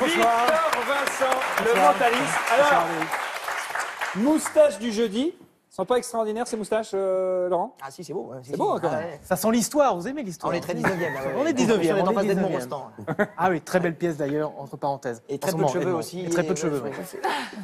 bonsoir. Victor Vincent, le Bonsoir. mentaliste. Alors, moustache du jeudi. Sont pas extraordinaires ces moustaches, Laurent? Ah si, c'est beau. C'est beau, quand même. Ça sent l'histoire, vous aimez l'histoire? On est très 19e. On est 19e, On est en on est face d'Edmond 19e. Rostand. Ah oui, très belle pièce d'ailleurs, entre parenthèses. Et très En peu de ce moment, cheveux Edmond. aussi. Et très peu de cheveux, ouais.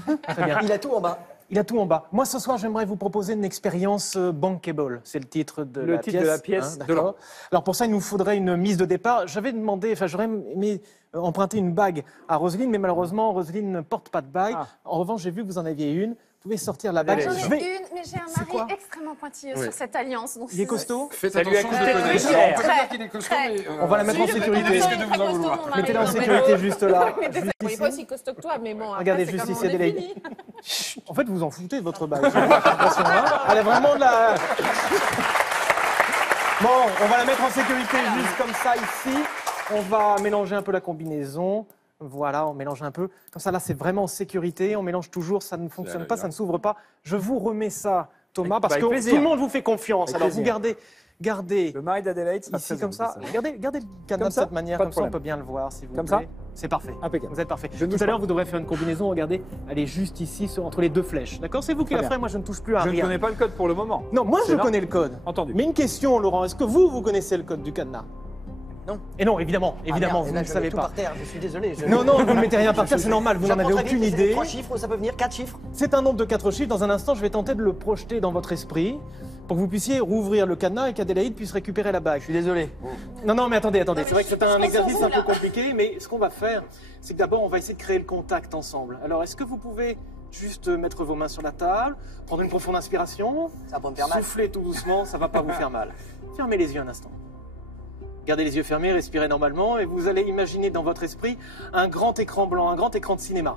oui. Très bien. Il a tout en bas. Il a tout en bas. Moi, ce soir, j'aimerais vous proposer une expérience bankable. C'est le titre de la pièce. titre de la pièce de d'accord. Laurent. Alors pour ça, il nous faudrait une mise de départ. J'aurais aimé emprunter une bague à Roselyne, mais malheureusement, Roselyne ne porte pas de bague. Ah. En revanche, j'ai vu que vous en aviez une. Vous pouvez sortir la bague. Allez, J'en Je ai vais- une, mais j'ai C'est un quoi mari extrêmement pointilleux sur cette alliance. Donc Il est costaud. Faites Ça lui a attention, coûté je très connais. cher. On peut dire qu'il est costaud, mais... On va la mettre en sécurité. risque de vous en vouloir. Mettez-la en sécurité juste là. Il Juste n'est ici. pas aussi costaud que toi, mais bon, après, Regardez c'est juste comme ici, on est Adélaïde. fini. Chut, en fait, vous en foutez de votre bague. Attention, hein. Elle a vraiment de la... Bon, on va la mettre en sécurité juste comme ça ici. On va mélanger un peu la combinaison. Voilà, on mélange un peu. Comme ça, là, c'est vraiment en sécurité. On mélange toujours, ça ne fonctionne pas, ça ne s'ouvre pas. Je vous remets ça, Thomas, parce avec que plaisir. tout le monde vous fait confiance. Avec Alors, vous plaisir. gardez Le mari d'Adélaïde sera ici très comme ça. heureux de Gardez le cadenas Comme de ça cette manière, Pas de comme ça, on problème. peut bien le voir, si vous Comme plaît. ça C'est parfait. Impeccable. Vous êtes parfait. Je ne Tout touche à l'heure, pas. vous devrez faire une combinaison. Regardez, elle est juste ici, entre les deux flèches. D'accord? C'est vous qui Très la bien. ferez. Moi, je ne touche plus à Je ne rien. connais pas le code pour le moment. Non, moi, C'est je là. connais le code. Entendu. Mais une question, Laurent. Est-ce que vous connaissez le code du cadenas? Non. Et non, évidemment, Ah, merde, vous et ne là, le je savez mets tout pas. par terre, je suis désolé. Non, vous ne mettez rien par terre, c'est normal, vous n'en avez aucune idée. 3 chiffres, ça peut venir 4 chiffres. C'est un nombre de 4 chiffres. Dans un instant, je vais tenter de le projeter dans votre esprit pour que vous puissiez rouvrir le cadenas et qu'Adélaïde puisse récupérer la bague. Je suis désolé. Non, mais attendez. C'est vrai que c'est un pense exercice en un vous, peu là. compliqué, mais ce qu'on va faire, c'est que d'abord, on va essayer de créer le contact ensemble. Alors, est-ce que vous pouvez juste mettre vos mains sur la table, prendre une profonde inspiration, Ça va pas me faire mal. souffler tout doucement, ça va pas vous faire mal. Fermez les yeux un instant. Gardez les yeux fermés, respirez normalement, et vous allez imaginer dans votre esprit un grand écran blanc, un grand écran de cinéma.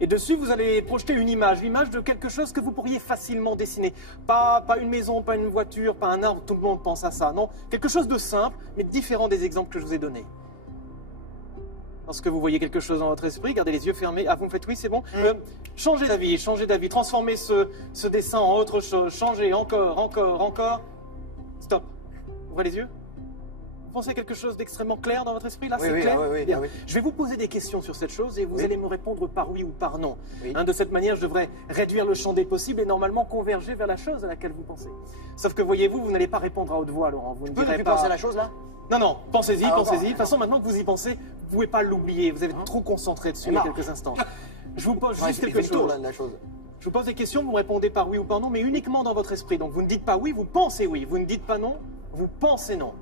Et dessus, vous allez projeter une image, l'image de quelque chose que vous pourriez facilement dessiner. Pas une maison, pas une voiture, pas un arbre, tout le monde pense à ça. Non, quelque chose de simple, mais différent des exemples que je vous ai donnés. Lorsque vous voyez quelque chose dans votre esprit, gardez les yeux fermés. Ah, vous me faites oui, c'est bon. Changez d'avis, transformez ce dessin en autre chose. Changez, encore. Stop. Ouvrez les yeux. Vous pensez à quelque chose d'extrêmement clair dans votre esprit, là, Oui, c'est oui, clair. oui, Bien. oui. Je vais vous poser des questions sur cette chose et vous Oui. allez me répondre par oui ou par non. Oui. De cette manière, je devrais réduire le champ des possibles et normalement converger vers la chose à laquelle vous pensez. Sauf que voyez-vous, vous n'allez pas répondre à haute voix, Laurent. Vous Je ne peux ne direz plus pas... penser à la chose là? Non, pensez-y, Ah, pensez-y. De bon, toute façon, maintenant que vous y pensez, vous ne pouvez pas l'oublier. Vous avez trop concentré dessus il y a Non. quelques instants. Je vous pose Ouais, juste il quelque fait le tour chose. là de la chose. Je vous pose des questions, vous me répondez par oui ou par non, mais uniquement dans votre esprit. Donc vous ne dites pas oui, vous pensez oui. Vous ne dites pas non, vous pensez non.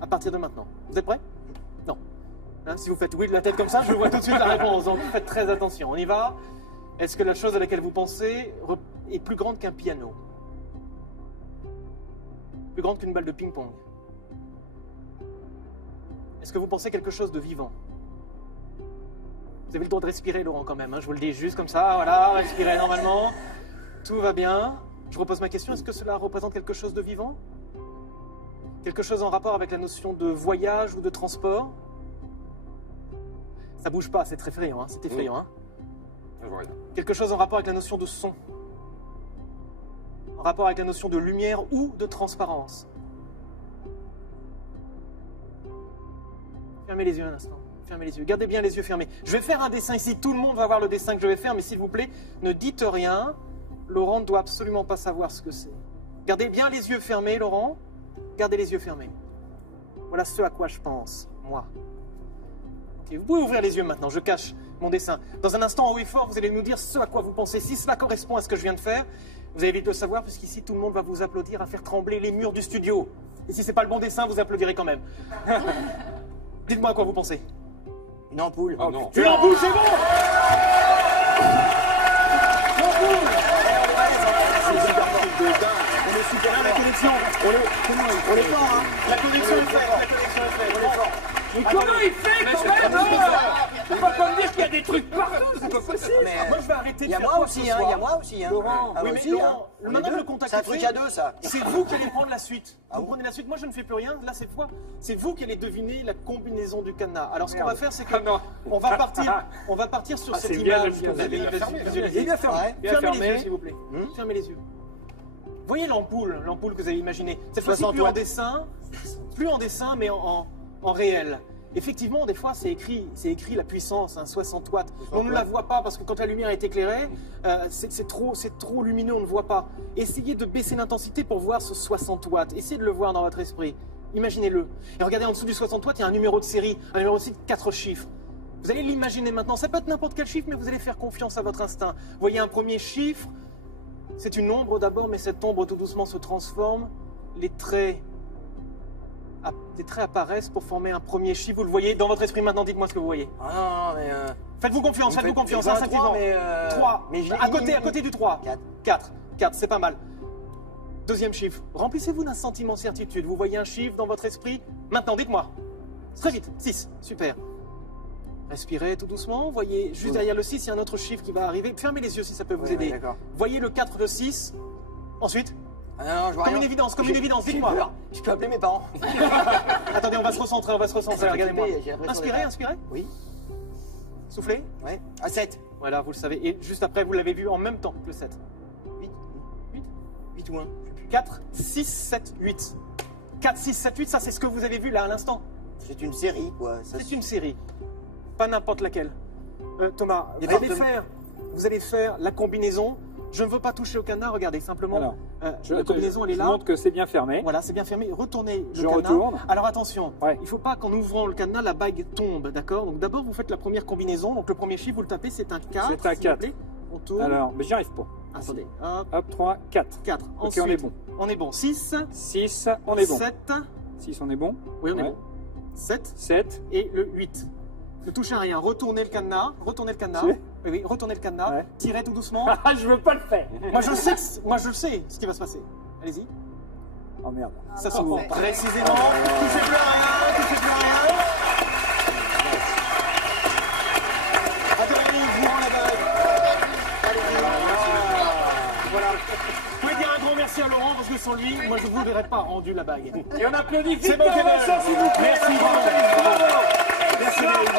À partir de maintenant. Vous êtes prêts? Non. Si vous faites oui de la tête comme ça, je vois tout de suite la réponse. Donc faites très attention. On y va. Est-ce que la chose à laquelle vous pensez est plus grande qu'un piano? Plus grande qu'une balle de ping-pong? Est-ce que vous pensez quelque chose de vivant? Vous avez le droit de respirer, Laurent, quand même. Je vous le dis juste comme ça. Voilà, respirez normalement. Tout va bien. Je repose ma question. Est-ce que cela représente quelque chose de vivant? Quelque chose en rapport avec la notion de voyage ou de transport? Ça bouge pas, c'est très effrayant. C'est effrayant. Je vois rien. Quelque chose en rapport avec la notion de son? En rapport avec la notion de lumière ou de transparence? Fermez les yeux un instant. Fermez les yeux. Gardez bien les yeux fermés. Je vais faire un dessin ici. Tout le monde va voir le dessin que je vais faire, mais s'il vous plaît, ne dites rien. Laurent ne doit absolument pas savoir ce que c'est. Gardez bien les yeux fermés, Laurent. Gardez les yeux fermés. Voilà ce à quoi je pense, moi. Ok, vous pouvez ouvrir les yeux maintenant. Je cache mon dessin. Dans un instant, en haut et fort, vous allez nous dire ce à quoi vous pensez. Si cela correspond à ce que je viens de faire, vous allez vite le savoir, puisqu'ici, tout le monde va vous applaudir à faire trembler les murs du studio. Et si c'est pas le bon dessin, vous applaudirez quand même. Dites-moi à quoi vous pensez. Une ampoule. Oh non. Une ampoule, c'est bon! L'ampoule! On est super bien, la connexion. On est fort, hein? La connexion est faite, on est fort. Mais comment il fait quand même? Faut pas me dire qu'il y a des trucs partout, c'est pas possible. Moi, je vais arrêter Il de y a faire moi quoi aussi, que ce hein. soit. Il y a moi aussi, hein. Laurent, Ah, oui, mais aussi, Laurent, hein. On est maintenant que deux. le contact C'est un est truc fait, à deux, ça. c'est vous qui allez prendre la suite. Ah Vous bon prenez la suite, moi je ne fais plus rien. Là, cette fois, c'est vous qui allez deviner la combinaison du cadenas. Alors, ce qu'on va faire, c'est que Ah non. on va partir sur cette c'est bien, image. bien, que vous avez bien fermé, visualisée. bien fermé. Bien Fermez les fermé. yeux, s'il vous plaît. Fermez les yeux. Voyez l'ampoule que vous avez imaginée. Cette fois-ci, 60 plus en watts. dessin, mais en réel. Effectivement, des fois, c'est écrit la puissance, 60 watts. On ne la voit pas parce que quand la lumière est éclairée, c'est trop lumineux, on ne voit pas. Essayez de baisser l'intensité pour voir ce 60 watts. Essayez de le voir dans votre esprit. Imaginez-le. Et regardez, en dessous du 60 watts, il y a un numéro de série, un numéro de série de 4 chiffres. Vous allez l'imaginer maintenant. Ça peut être n'importe quel chiffre, mais vous allez faire confiance à votre instinct. Vous voyez un premier chiffre, c'est une ombre d'abord, mais cette ombre tout doucement se transforme. Les traits apparaissent pour former un premier chiffre. Vous le voyez dans votre esprit maintenant, dites-moi ce que vous voyez. Ah non, mais... Faites-vous confiance, faites-vous confiance, mais instinctivement. 3, mais j'ai à côté du 3. 4, c'est pas mal. Deuxième chiffre, remplissez-vous d'un sentiment de certitude. Vous voyez un chiffre dans votre esprit. Maintenant, dites-moi. Très vite, 6, super. Respirez tout doucement, voyez juste derrière le 6, il y a un autre chiffre qui va arriver. Fermez les yeux si ça peut vous aider. Voyez le 4 de 6. Ensuite, ah non, je vois comme rien. une évidence, dites-moi. Je peux appeler mes parents. Attendez, on va se recentrer, regardez-moi. J'ai l'impression Inspirez. Oui. Soufflez. Ouais. À 7. Voilà, vous le savez. Et juste après, vous l'avez vu en même temps que le 7. 8 ou 1. 4, 6, 7, 8. 4, 6, 7, 8, ça c'est ce que vous avez vu là à l'instant. C'est une série, quoi. C'est une série. Pas n'importe laquelle. Thomas, vous allez faire la combinaison. Je ne veux pas toucher au cadenas, regardez, simplement. Alors, la combinaison, elle est je là. montre que c'est bien fermé. Voilà, c'est bien fermé. Retournez le Je cadenas. retourne. Alors attention, Ouais. il ne faut pas qu'en ouvrant le cadenas, la bague tombe, d'accord? Donc d'abord, vous faites la première combinaison. Donc le premier chiffre, vous le tapez, c'est un 4. C'est un 4. On tourne. Alors, mais j'y arrive pas. Attendez, hop, Hop, 3, 4. 4. Ok, Ensuite, on est bon. On est bon. 6, 6, on est bon. 7. 6, on est bon. Oui, on est Ouais. bon. 7 7. et le 8. Ne touchez à rien. Retournez le cadenas. Tu Oui, retournez le cadenas. Ouais. Tirez tout doucement. Ah, je veux pas le faire. Moi, je le sais ce qui va se passer. Allez-y. Oh merde. Ça s'ouvre parfait. précisément. Touchez plus à rien. Attendez, je vous rends la bague. Voilà. Vous pouvez dire un grand merci à Laurent parce que sans lui, moi je ne vous aurais pas rendu la bague. Et on applaudit C'est bon, Victor Vincent, s'il vous plaît. Merci, bravo. Merci.